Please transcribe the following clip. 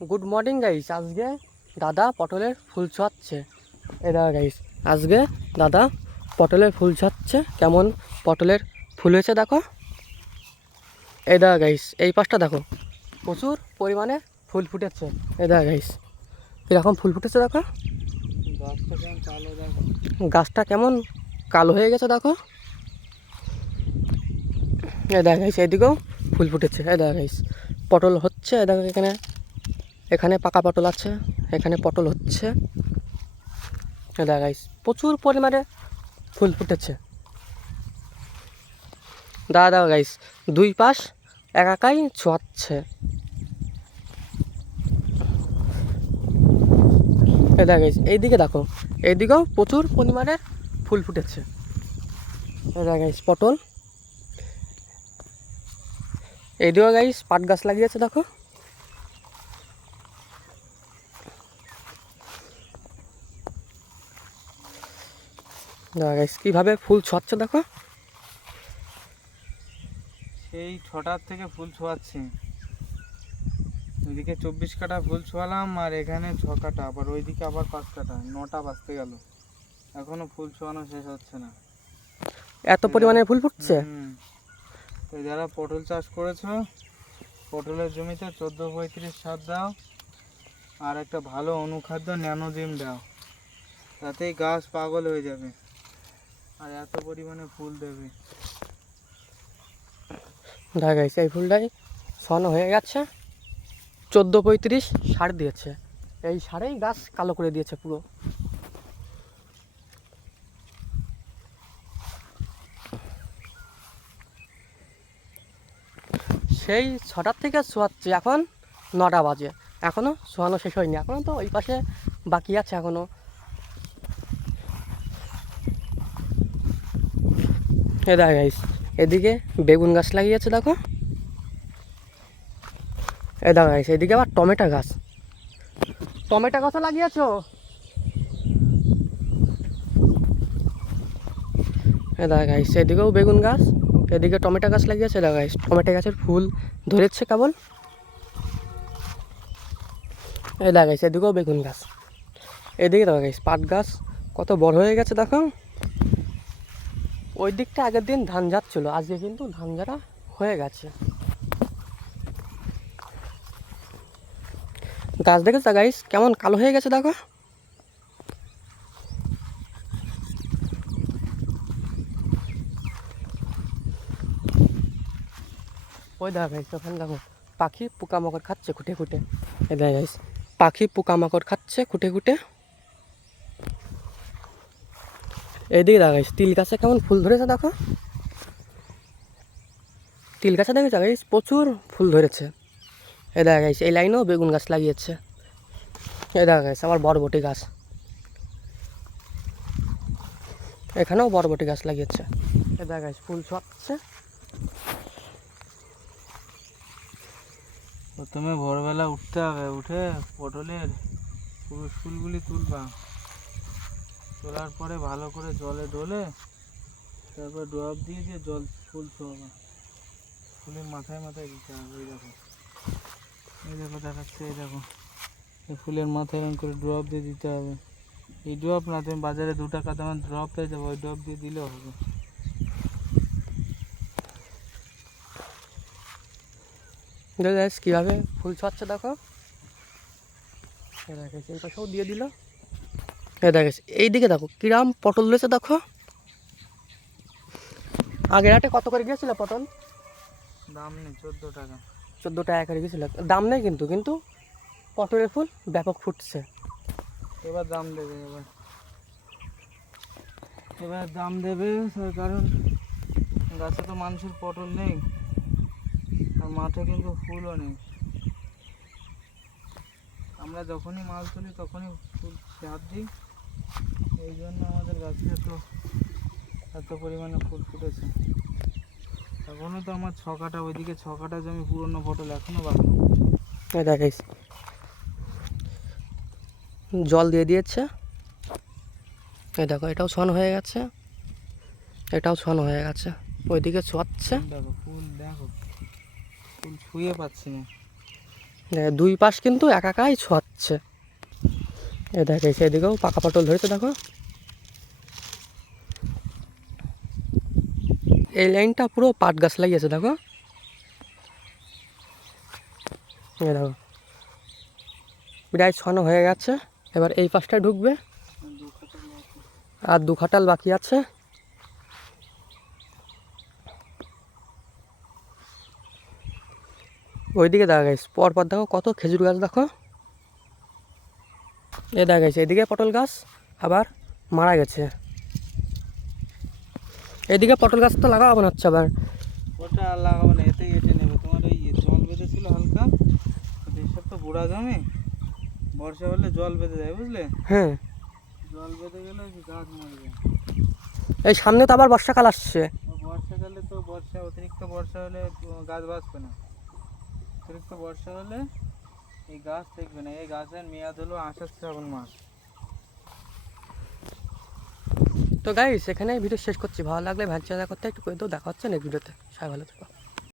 Good morning guys. আজকে দাদা পটলের ফুল ছোঁয়াচ্ছে। এই দেখো গাইস, আজকে দাদা পটলের ফুল ছোঁয়াচ্ছে। কেমন পটলের ফুল হয়েছে দেখো। এই দেখো গাইস, এই পাশটা দেখো, প্রচুর পরিমাণে ফুল ফুটেছে। এই দেখো গাইস, কীরকম ফুল ফুটেছে দেখো। গাছটা কেমন কালো হয়ে গেছে দেখো। এই দেখো গাইস, এদিকেও ফুল ফুটেছে। এই দেখো গাইস, পটল হচ্ছে। এই দেখো এখানে এখানে পাকা পটল আছে, এখানে পটল হচ্ছে। দেখা গাইস, প্রচুর পরিমাণে ফুল ফুটেছে। দাদা গাইস, দুই পাশ একাই ছোঁয়াচ্ছে। দেখা গাইস, এইদিকে দেখো, এইদিকেও প্রচুর পরিমাণে ফুল ফুটেছে। দেখা গাইস পটল, এইদিকেও গাইস পাট গাছ লাগিয়েছে দেখো। দেখা গাইস কীভাবে ফুল ছোঁয়াচ্ছে দেখো। সেই 6টার থেকে ফুল ছোঁয়াচ্ছি। ওইদিকে 24 কাঠা ফুল ছোঁয়ালাম, আর এখানে 6 কাঠা, আবার ওইদিকে আবার 5 কাঠা, 9টা বাজতে গেল, এখনো ফুল ছোঁয়ানো শেষ হচ্ছে না। এত পরিমাণে ফুল ফুটছে। তো যারা পটল চাষ করেছো, পটলের জমিতে 14-35 সার দাও, আর একটা ভালো অনুখাদ্য ন্যানোজিম দাও, তাতেই গাছ পাগল হয়ে যাবে আর এত পরিমাণে ফুল দেবে। দেখা গাইস, এই ফুলটাই ছড়ানো হয়ে গেছে। 14-35 সার দিয়েছে, এই সারেই গাছ কালো করে দিয়েছে পুরো। সেই 6টার থেকে ছোঁয়াচ্ছে, এখন 9টা বাজে, এখনও ছোঁয়ানো শেষ হয়নি। এখনও তো ওই পাশে বাকি আছে এখনও। এ দেখো গাইস, এদিকে বেগুন গাছ লাগিয়েছে দেখো। এ দেখো গাইস, এদিকে আবার টমেটো গাছ, টমেটো গাছও লাগিয়েছো। এ দেখো গাইস, এদিকেও বেগুন গাছ, এদিকে টমেটো গাছ লাগিয়েছে। দেখো গাইস, টমেটো গাছের ফুল ধরেছে কেবল। এই দেখো গাইস, এদিকেও বেগুন গাছ, এদিকে দেখো গাইস পাট গাছ কত বড় হয়ে গেছে দেখো। ওই দিকটা আগের দিন ধান যাচ্ছিল, আজকে কিন্তু ধান ঝাড়া হয়ে গেছে। গাছ দেখেছো গাইস কেমন কালো হয়ে গেছে দেখো। ওই দেখো গাইস, ওখানে দেখো পাখি পোকামাকড় খাচ্ছে খুঁটে খুঁটে। এই দেখো গাইস, পাখি পোকামাকড় খাচ্ছে খুঁটে খুঁটে। এইদিকে দেখো গাইস, তিল গাছে কেমন ফুল ধরেছে দেখো। তিল গাছে দেখেছো গাইস, প্রচুর ফুল ধরেছে। এই দেখো গাইস, এই লাইনেও বেগুন গাছ লাগিয়েছে। এই দেখো গাইস, আবার বরবটি গাছ, এখানেও বরবটি গাছ লাগিয়েছে। এই দেখো গাইস, ফুল ছোঁয়াচ্ছে। প্রথমে ভোরবেলা উঠতে হবে, উঠে পটলের পুরুষ ফুলগুলি তুলবা, তোলার পরে ভালো করে জলে ডলে, তারপর ড্রপ দিয়ে দিয়ে জল ফুল ছোঁয়াবা, ফুলের মাথায় মাথায় দিতে হবে। এই দেখো, এই দেখো দেখাচ্ছে, এই দেখো, এই ফুলের মাথায় এরকম করে ড্রপ দিয়ে দিতে হবে। এই ড্রপ না, তুমি বাজারে 2 টাকা দামের ড্রপ পেয়ে যাবো, ওই ড্রপ দিয়ে দিলেও হবে। দেখো গাইস কীভাবে ফুল ছোঁয়াচ্ছে দেখো। এই দেখো গাইস, এই পাশেও দিয়ে দিল। এই দেখো গাইস, এইদিকে দেখো কিরাম পটল রয়েছে দেখো। আগের হাটে কত করে গিয়েছিল পটল? দাম নেই, 14 টাকা। 14 টাকা করে গিয়েছিল, দাম নেই কিন্তু, কিন্তু পটলের ফুল ব্যাপক ফুটছে। এবার দাম দেবে, এবার দাম দেবে, তার কারণ গাছে তো মানুষের পটল নেই, আর মাঠে কিন্তু ফুলও নেই। আমরা যখনই মাল তুলি তখনই ফুল সার দিই, এই জন্য আমাদের গাছে এত পরিমাণে ফুল ফুটেছে। এখনও তো আমার 6 কাঠা, ওইদিকে 6 কাঠা জমি পুরনো পটল এখনও বাকি। এই দেখো গাইস, জল দিয়ে দিয়েছে। এই দেখো, এটাও ছোঁয়ানো হয়ে গেছে, এটাও ছোঁয়ানো হয়ে গেছে, ওইদিকে ছোঁয়াচ্ছে। দেখো ফুল, দেখো ফুল ছুঁয়ে পাচ্ছি না। দুই পাশ কিন্তু একাই ছোঁয়াচ্ছে। এ দেখে সেদিকেও পাকা পটল ধরেছে দেখো। এই লাইনটা পুরো পাট গাছ লাগিয়েছে দেখো। এ দেখো প্রায় ছড়ানো হয়ে গেছে। এবার এই পাশটা ঢুকবে, আর 2 খাটাল বাকি আছে। ওইদিকে দেখা গেছে পরপর দেখো কত খেজুর গাছ দেখো। এ দেখা গেছে এদিকে পটল গাছ আবার মারা গেছে। এদিকে পটল গাছ তো লাগাবো মনে হচ্ছে আবার। ওটা আর লাগাবো না, এতে কেটে নেবে। তোমার ওই জল বেঁধেছিল হালকা, এইসব তো বুড়া জমি, বর্ষা হলে জল বেঁধে যায় বুঝলে। হ্যাঁ, জল বেঁধে গেলে ওই গাছ মরে যায়। এই সামনে তো আবার বর্ষাকাল আসছে। বর্ষাকালে তো অতিরিক্ত বর্ষা হলে গাছ বাঁচবে না। অতিরিক্ত বর্ষা হলে এই গাছ থাকবে না। এই গাছের মেয়াদ হলো 28-শ্রাবণ মাস। তো গাইস এখানে ভিডিও শেষ করছি। ভালো লাগলে ভাই চ্যানেল করতে একটু করে দাও। দেখা হচ্ছে নেক্সট ভিডিওতে। সবাই ভালো থেকো।